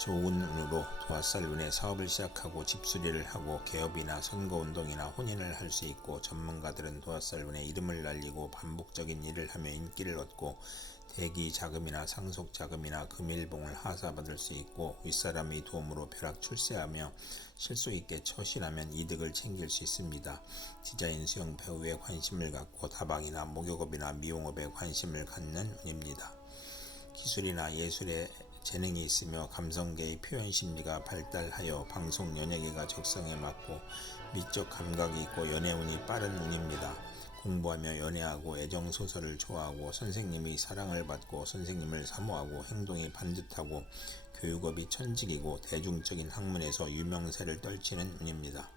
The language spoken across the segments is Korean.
좋은 운으로 도화살 운에 사업을 시작하고 집수리를 하고 개업이나 선거운동이나 혼인을 할 수 있고 전문가들은 도화살 운에 이름을 날리고 반복적인 일을 하며 인기를 얻고 대기 자금이나 상속 자금이나 금일봉을 하사받을 수 있고 윗사람의 도움으로 벼락 출세하며 실수 있게 처신하면 이득을 챙길 수 있습니다. 디자인 수영 배우에 관심을 갖고 다방이나 목욕업이나 미용업에 관심을 갖는 운입니다. 기술이나 예술에 재능이 있으며 감성계의 표현 심리가 발달하여 방송 연예계가 적성에 맞고 미적 감각이 있고 연애운이 빠른 운입니다. 공부하며 연애하고 애정 소설을 좋아하고 선생님의 사랑을 받고 선생님을 사모하고 행동이 반듯하고 교육업이 천직이고 대중적인 학문에서 유명세를 떨치는 운입니다.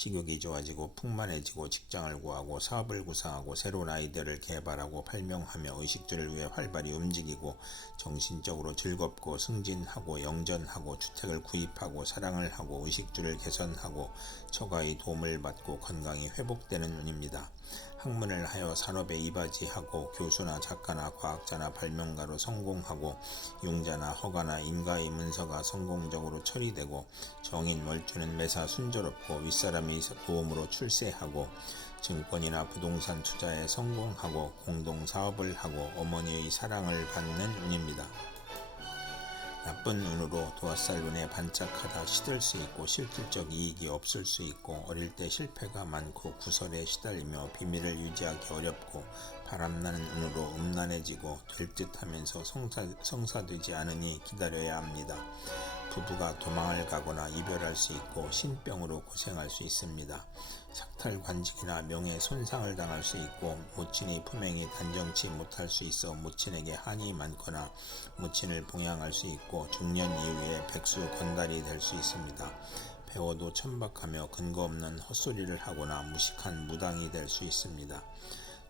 식욕이 좋아지고 풍만해지고 직장을 구하고 사업을 구상하고 새로운 아이디어를 개발하고 발명하며 의식주를 위해 활발히 움직이고 정신적으로 즐겁고 승진하고 영전하고 주택을 구입하고 사랑을 하고 의식주를 개선하고 처가의 도움을 받고 건강이 회복되는 운입니다. 학문을 하여 산업에 이바지하고 교수나 작가나 과학자나 발명가로 성공하고 용자나 허가나 인가의 문서가 성공적으로 처리되고 정인 월주는 매사 순조롭고 윗사람의 도움으로 출세하고 증권이나 부동산 투자에 성공하고 공동 사업을 하고 어머니의 사랑을 받는 운입니다. 나쁜 운으로 도화살 운에 반짝하다 시들 수 있고 실질적 이익이 없을 수 있고 어릴 때 실패가 많고 구설에 시달리며 비밀을 유지하기 어렵고 바람나는 운으로 음란해지고 될 듯하면서 성사, 성사되지 않으니 기다려야 합니다. 부부가 도망을 가거나 이별할 수 있고 신병으로 고생할 수 있습니다. sak탈관직이나 명예 손상을 당할 수 있고 모친의 품행이 단정치 못할 수 있어 모친에게 한이 많거나 모친을 봉양할 수 있고 중년 이후에 백수 건달이 될 수 있습니다. 배워도 천박하며 근거 없는 헛소리를 하거나 무식한 무당이 될 수 있습니다.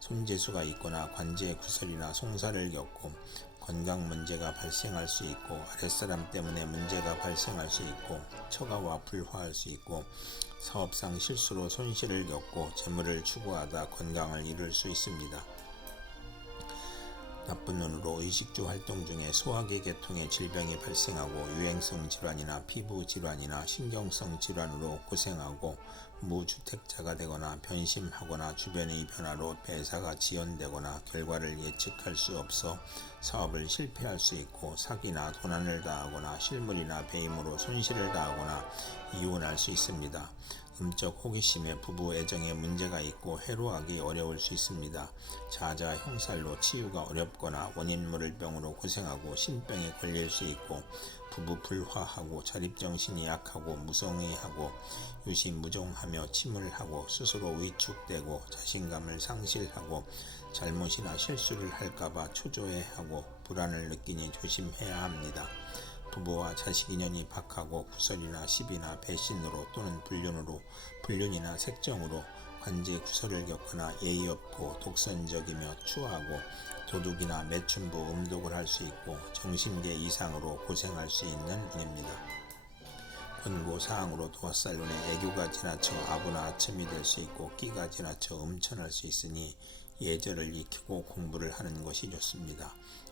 손재수가 있거나 관제 구설이나 송사를 겪고 건강 문제가 발생할 수 있고 아랫사람 때문에 문제가 발생할 수 있고 처가와 불화할 수 있고 사업상 실수로 손실을 겪고 재물을 추구하다 건강을 잃을 수 있습니다. 나쁜 눈으로 의식주 활동 중에 소화기 계통의 질병이 발생하고 유행성 질환이나 피부 질환이나 신경성 질환으로 고생하고 무주택자가 되거나 변심하거나 주변의 변화로 배사가 지연되거나 결과를 예측할 수 없어 사업을 실패할 수 있고 사기나 도난을 당하거나 실물이나 배임으로 손실을 당하거나 이혼할 수 있습니다. 음적 호기심에 부부 애정에 문제가 있고 해로하기 어려울 수 있습니다. 자자 형살로 치유가 어렵거나 원인모를 병으로 고생하고 신병에 걸릴 수 있고 부부 불화하고 자립정신이 약하고 무성의하고 유시무종하며 침울하고 스스로 위축되고 자신감을 상실하고 잘못이나 실수를 할까봐 초조해하고 불안을 느끼니 조심해야 합니다. 부부와 자식 인연이 박하고 구설이나 시비나 배신으로 또는 불륜으로 불륜이나 색정으로 관제 구설을 겪거나 예의 없고 독선적이며 추하고 도둑이나 매춘부 음독을 할 수 있고 정신계 이상으로 고생할 수 있는 운입니다. 권고 사항으로 도화살론에 애교가 지나쳐 아부나 아첨이 될 수 있고 끼가 지나쳐 음천할 수 있으니 예절을 익히고 공부를 하는 것이 좋습니다.